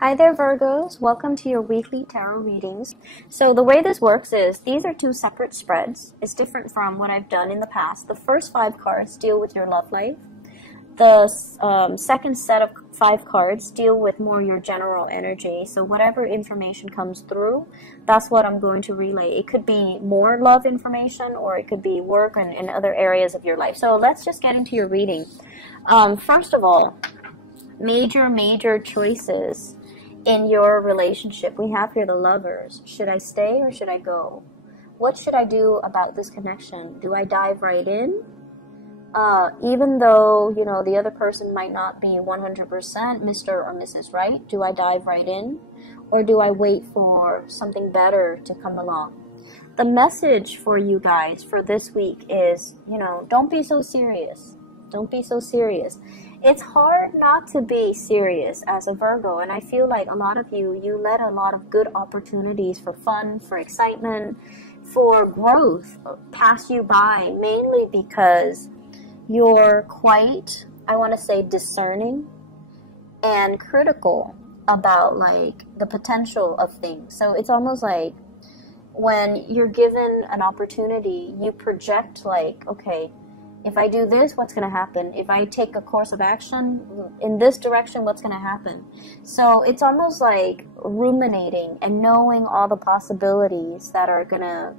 Hi there, Virgos. Welcome to your weekly tarot readings. So the way this works is these are two separate spreads. It's different from what I've done in the past. The first 5 cards deal with your love life. The second set of 5 cards deal with more your general energy. So whatever information comes through, that's what I'm going to relay. It could be more love information, or it could be work and other areas of your life. So let's just get into your reading. First of all, major choices in your relationship. We have here the Lovers. Should I stay or should I go? What should I do about this connection? Do I dive right in? Even though, you know, the other person might not be 100% Mr. or Mrs. Right? Do I dive right in? Or do I wait for something better to come along? The message for you guys for this week is, you know, don't be so serious. Don't be so serious. It's hard not to be serious as a Virgo, and I feel like a lot of you let a lot of good opportunities for fun, for excitement, for growth pass you by, mainly because you're quite, I want to say, discerning and critical about like the potential of things. So it's almost like when you're given an opportunity, you project like, okay, if I do this, what's going to happen? If I take a course of action in this direction, what's going to happen? So it's almost like ruminating and knowing all the possibilities that are going to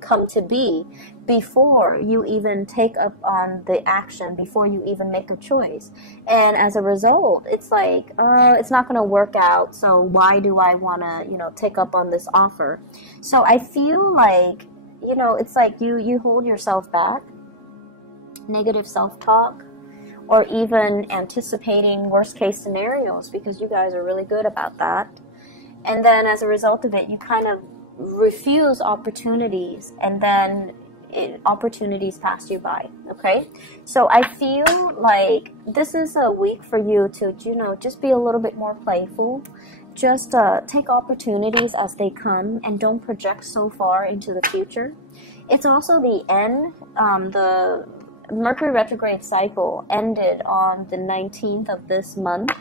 come to be before you even take up on the action, before you even make a choice. And as a result, it's like, it's not going to work out, so why do I want to, you know, take up on this offer? So I feel like, you know, it's like you hold yourself back. Negative self-talk, or even anticipating worst case scenarios, because you guys are really good about that. And then as a result of it, you kind of refuse opportunities, and then opportunities pass you by. Okay, so I feel like this is a week for you to, you know, just be a little bit more playful. Just take opportunities as they come and don't project so far into the future. It's also the end, the Mercury retrograde cycle ended on the 19th of this month,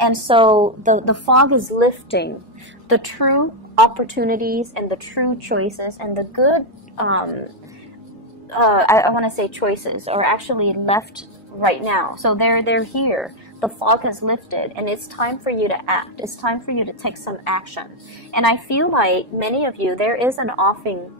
and so the fog is lifting. The true opportunities and the true choices and the good, I want to say choices, are actually left right now. So they're here. The fog has lifted, and it's time for you to act. It's time for you to take some action. And I feel like many of you, there is an offing,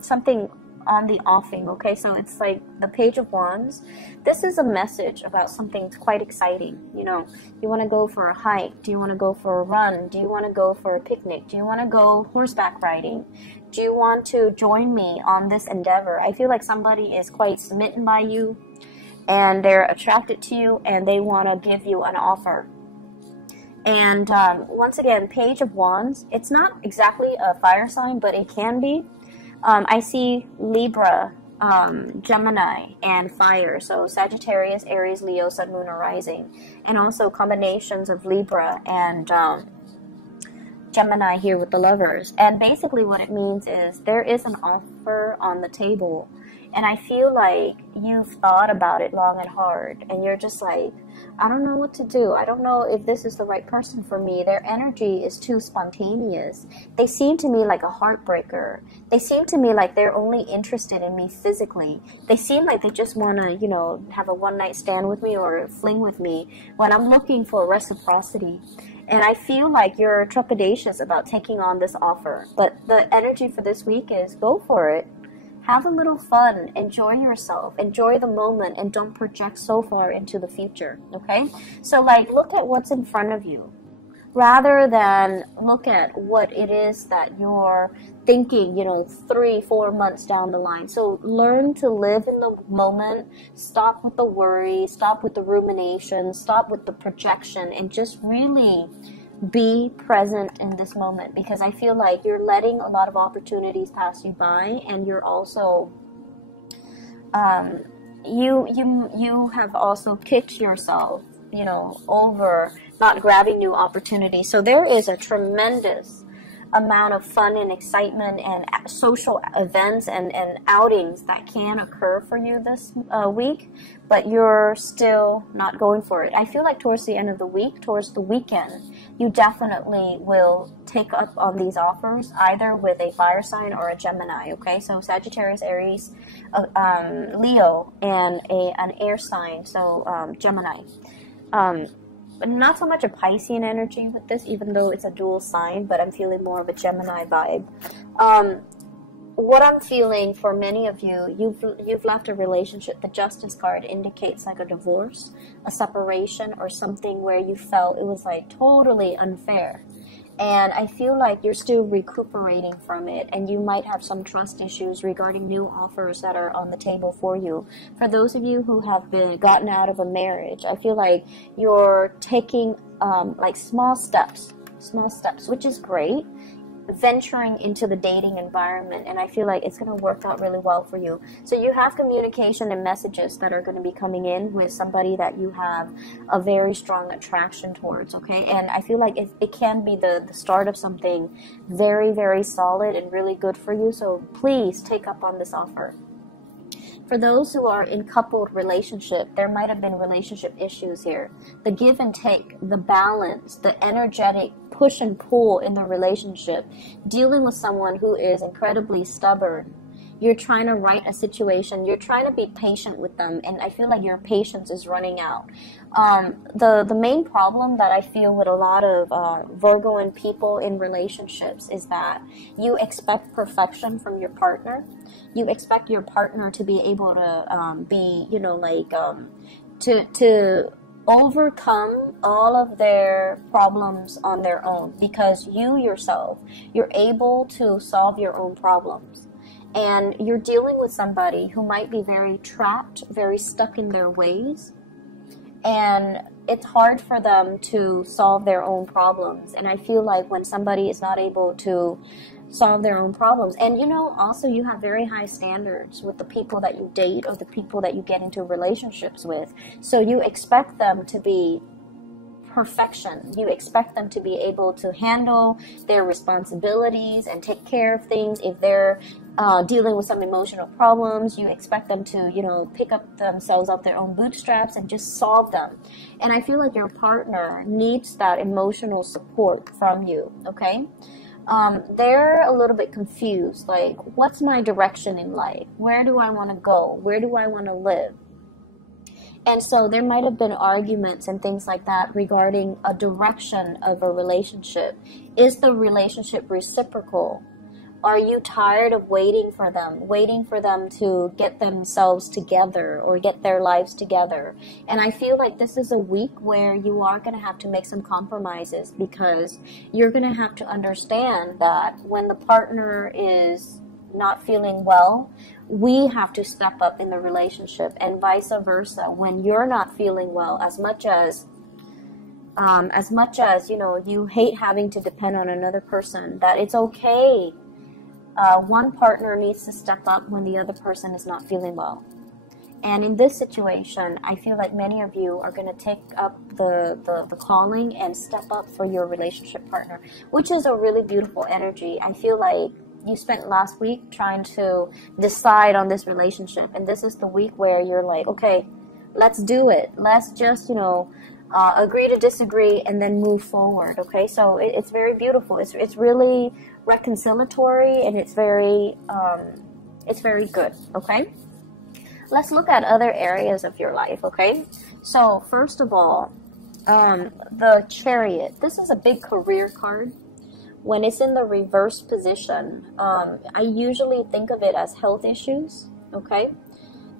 something on the offing. Okay, so it's like the Page of Wands. This is a message about something quite exciting. You know, you want to go for a hike? Do you want to go for a run? Do you want to go for a picnic? Do you want to go horseback riding? Do you want to join me on this endeavor? I feel like somebody is quite smitten by you, and they're attracted to you, and they want to give you an offer. And once again, Page of Wands, it's not exactly a fire sign, but it can be. I see Libra, Gemini, and fire. So Sagittarius, Aries, Leo, Sun, Moon, or Rising. And also combinations of Libra and Gemini here with the Lovers. And basically what it means is there is an offer on the table. And I feel like you've thought about it long and hard. And you're just like, I don't know what to do. I don't know if this is the right person for me. Their energy is too spontaneous. They seem to me like a heartbreaker. They seem to me like they're only interested in me physically. They seem like they just want to, you know, have a one-night stand with me or fling with me when I'm looking for reciprocity. And I feel like you're trepidatious about taking on this offer. But the energy for this week is go for it. Have a little fun, enjoy yourself, enjoy the moment, and don't project so far into the future, okay? So, like, look at what's in front of you, rather than look at what it is that you're thinking, you know, 3-4 months down the line. So learn to live in the moment, stop with the worry, stop with the rumination, stop with the projection, and just really be present in this moment, because I feel like you're letting a lot of opportunities pass you by, and you're also you have also kicked yourself, you know, over not grabbing new opportunities. So there is a tremendous amount of fun and excitement and social events and outings that can occur for you this week, but you're still not going for it. I feel like towards the end of the week, towards the weekend, you definitely will take up on these offers either with a fire sign or a Gemini, okay? So Sagittarius, Aries, Leo, and an air sign, so Gemini. But not so much a Piscean energy with this, even though it's a dual sign, but I'm feeling more of a Gemini vibe. What I'm feeling for many of you, you've left a relationship. The Justice card indicates like a divorce, a separation, or something where you felt it was like totally unfair. And I feel like you're still recuperating from it, and you might have some trust issues regarding new offers that are on the table for you. For those of you who have been gotten out of a marriage, I feel like you're taking like small steps, which is great, venturing into the dating environment, and I feel like it's going to work out really well for you. So you have communication and messages that are going to be coming in with somebody that you have a very strong attraction towards, okay? And I feel like it can be the start of something very, very solid and really good for you. So please take up on this offer. For those who are in coupled relationship, there might have been relationship issues here. The give and take, the balance, the energetic push and pull in the relationship, dealing with someone who is incredibly stubborn. You're trying to right a situation. You're trying to be patient with them, and I feel like your patience is running out. The main problem that I feel with a lot of Virgoan people in relationships is that you expect perfection from your partner. You expect your partner to be able to be, you know, like to overcome all of their problems on their own, because you yourself, you're able to solve your own problems. And you're dealing with somebody who might be very trapped, very stuck in their ways. And it's hard for them to solve their own problems. And I feel like when somebody is not able to solve their own problems, and you know, also you have very high standards with the people that you date or the people that you get into relationships with. So you expect them to be perfection. You expect them to be able to handle their responsibilities and take care of things. If they're dealing with some emotional problems, you expect them to, you know, pick up themselves up their own bootstraps and just solve them. And I feel like your partner needs that emotional support from you, okay? They're a little bit confused, like, what's my direction in life? Where do I want to go? Where do I want to live? And so there might have been arguments and things like that regarding a direction of a relationship. Is the relationship reciprocal? Are you tired of waiting for them to get themselves together or get their lives together? And I feel like this is a week where you are going to have to make some compromises, because you're going to have to understand that when the partner is not feeling well, we have to step up in the relationship, and vice versa. When you're not feeling well, as much as you know, you hate having to depend on another person, that it's okay. One partner needs to step up when the other person is not feeling well. And in this situation, I feel like many of you are going to take up the calling and step up for your relationship partner, which is a really beautiful energy. I feel like you spent last week trying to decide on this relationship, and this is the week where you're like, okay, let's do it. Let's just, you know, agree to disagree and then move forward, okay? So it's very beautiful. It's really reconciliatory, and it's very good, okay? Let's look at other areas of your life, okay? So first of all, the Chariot. This is a big career card. When it's in the reverse position, I usually think of it as health issues, okay?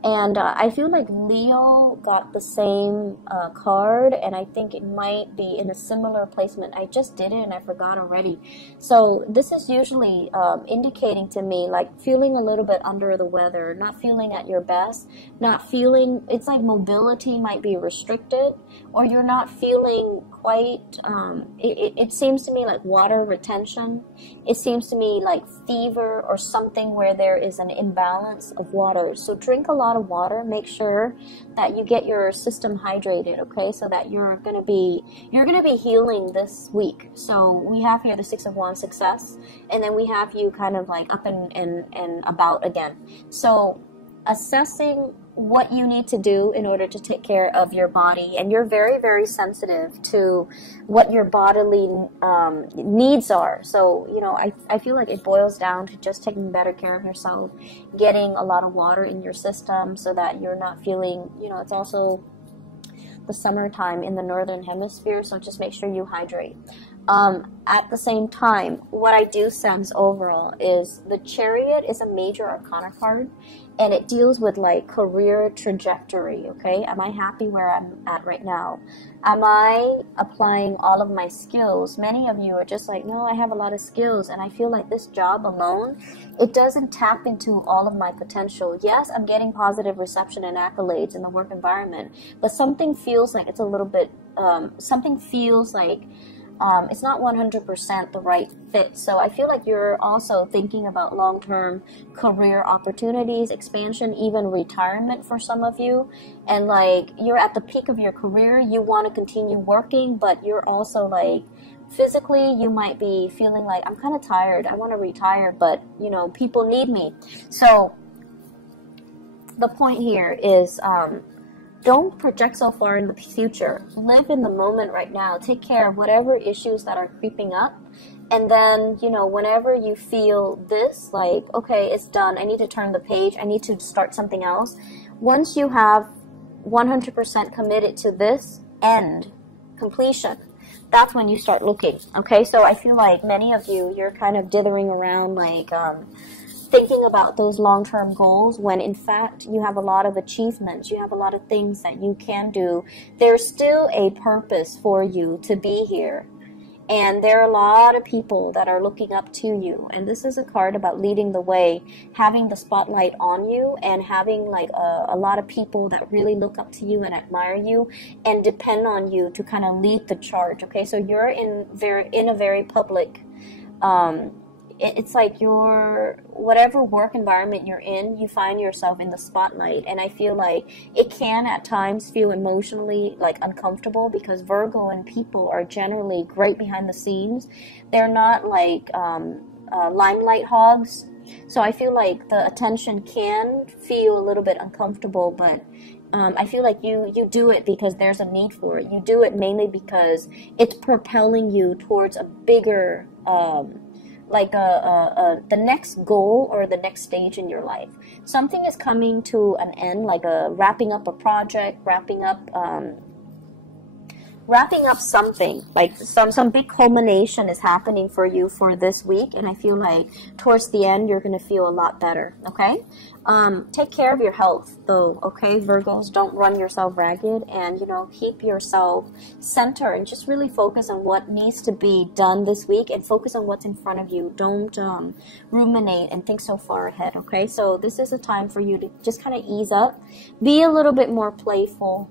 And I feel like Leo got the same card, and I think it might be in a similar placement. I just did it and I forgot already. So this is usually indicating to me like feeling a little bit under the weather, not feeling at your best, not feeling, it's like mobility might be restricted, or you're not feeling quite, it seems to me like water retention. It seems to me like fever or something where there is an imbalance of water. So drink a lot of water. Make sure that you get your system hydrated, okay? So that you're gonna be healing this week. So we have here the Six of Wands, success, and then we have you kind of like up and about again. So assessing what you need to do in order to take care of your body, and you're very, very sensitive to what your bodily needs are. So, you know, I feel like it boils down to just taking better care of yourself, getting a lot of water in your system so that you're not feeling, you know, it's also the summertime in the northern hemisphere, so just make sure you hydrate. At the same time, what I do sense overall is the Chariot is a major arcana card, and it deals with like career trajectory. Okay, am I happy where I'm at right now? Am I applying all of my skills? Many of you are just like, no, I have a lot of skills, and I feel like this job alone, it doesn't tap into all of my potential. Yes, I'm getting positive reception and accolades in the work environment, but something feels like it's a little bit, something feels like it's not 100% the right fit. So I feel like you're also thinking about long-term career opportunities, expansion, even retirement for some of you. And like, you're at the peak of your career, you want to continue working, but you're also like, physically, you might be feeling like, I'm kind of tired, I want to retire, but you know, people need me. So the point here is, don't project so far in the future. Live in the moment right now. Take care of whatever issues that are creeping up. And then, you know, whenever you feel this, like, okay, it's done, I need to turn the page, I need to start something else. Once you have 100% committed to this end, completion, that's when you start looking. Okay, so I feel like many of you, you're kind of dithering around, like, thinking about those long-term goals when in fact you have a lot of achievements, you have a lot of things that you can do. There's still a purpose for you to be here, and there are a lot of people that are looking up to you, and this is a card about leading the way, having the spotlight on you, and having like a lot of people that really look up to you and admire you and depend on you to kind of lead the charge. Okay, so you're in a very public, it's like your whatever work environment you're in, you find yourself in the spotlight, and I feel like it can at times feel emotionally like uncomfortable, because Virgo and people are generally great behind the scenes. They're not like limelight hogs, so I feel like the attention can feel a little bit uncomfortable, but I feel like you do it because there's a need for it. You do it mainly because it's propelling you towards a bigger like the next goal or the next stage in your life. Something is coming to an end, like wrapping up a project, wrapping up something, like some big culmination is happening for you for this week, and I feel like towards the end you're going to feel a lot better. Okay, take care of your health though. Okay, Virgos, don't run yourself ragged, and you know, keep yourself centered and just really focus on what needs to be done this week, and focus on what's in front of you. Don't ruminate and think so far ahead. Okay, so this is a time for you to just kind of ease up, be a little bit more playful,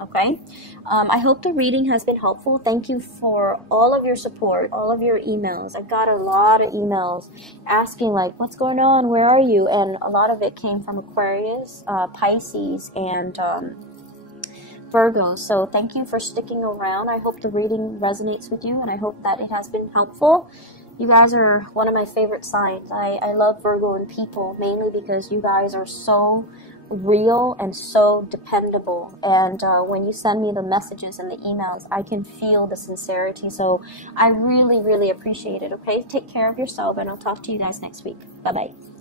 okay? I hope the reading has been helpful. Thank you for all of your support, all of your emails. I got a lot of emails asking like, what's going on, where are you? And a lot of it came from Aquarius, Pisces, and Virgo. So thank you for sticking around. I hope the reading resonates with you, and I hope that it has been helpful. You guys are one of my favorite signs. I love Virgo and people, mainly because you guys are so real and so dependable, and when you send me the messages and the emails, I can feel the sincerity, so I really appreciate it. Okay, take care of yourself, and I'll talk to you guys next week. Bye bye.